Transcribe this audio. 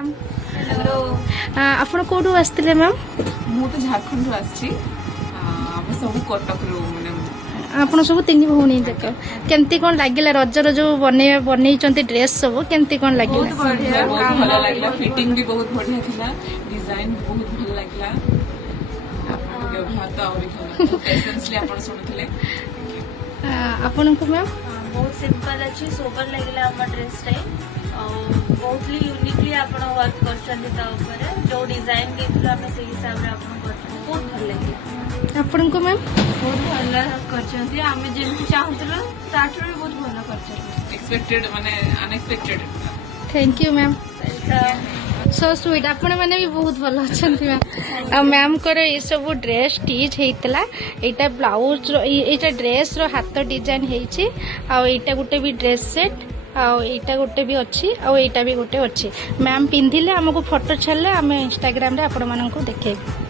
Hello ଆପଣ କୋଉଠୁ ଆସିଥିଲେ ମ୍ୟାମ୍? ମୁଁ ତ ଝାରଖଣ୍ଡରୁ ଆସିଛି ଆମେ ସବୁ କଟକରୁ ମାନେ ଆପଣ ସବୁ ତିନି ଭଉଣୀ ଯାକ କେମିତି କ'ଣ ଲାଗିଲା ରଜର ଯୋଉ ବନେଇଛନ୍ତି ଡ୍ରେସ୍ ସବୁ କେମିତି କ'ଣ ଲାଗିଲା? ବହୁତ ଭଲ ଲାଗିଲା ଫିଟିଂ ବି ବହୁତ ବଢିଆ ଥିଲା ଡିଜାଇନ ବହୁତ ଭଲ ଲାଗିଲା ଆପଣଙ୍କ ବ୍ୟବହାର ତ ଆହୁରି ଭଲ ପେସେନ୍ସଲି ଆପଣ ଶୁଣୁଥିଲେ ଆପଣଙ୍କୁ ମ୍ୟାମ୍? बहुत सिंपल अच्छी सोबर लगे आम ड्रेस बहुत यूनिकली आप वर्क कर जो डिजाइन देते आम से हिसाब से बहुत भल लगे ଆପଣଙ୍କୁ ମ୍ୟାମ୍? बहुत भल करम जमी चाहूल ताठू भी बहुत भल कर एक्सपेक्टेड माने unexpected thank you ma'am so sweet आपण मैंने भी बहुत भल अच्छा मैम मैम को ये सब ड्रेस स्टिच होता यहाँ ब्लाउज यहाँ ड्रेस रो हाथ डिजाइन होता गोटे भी ड्रेस सेट आईटा गोटे भी अच्छी आईटा भी गोटे अच्छी मैम पिंधिले आमको फोटो छाड़े आम इंस्टाग्राम रे आपण मानक देखेबू।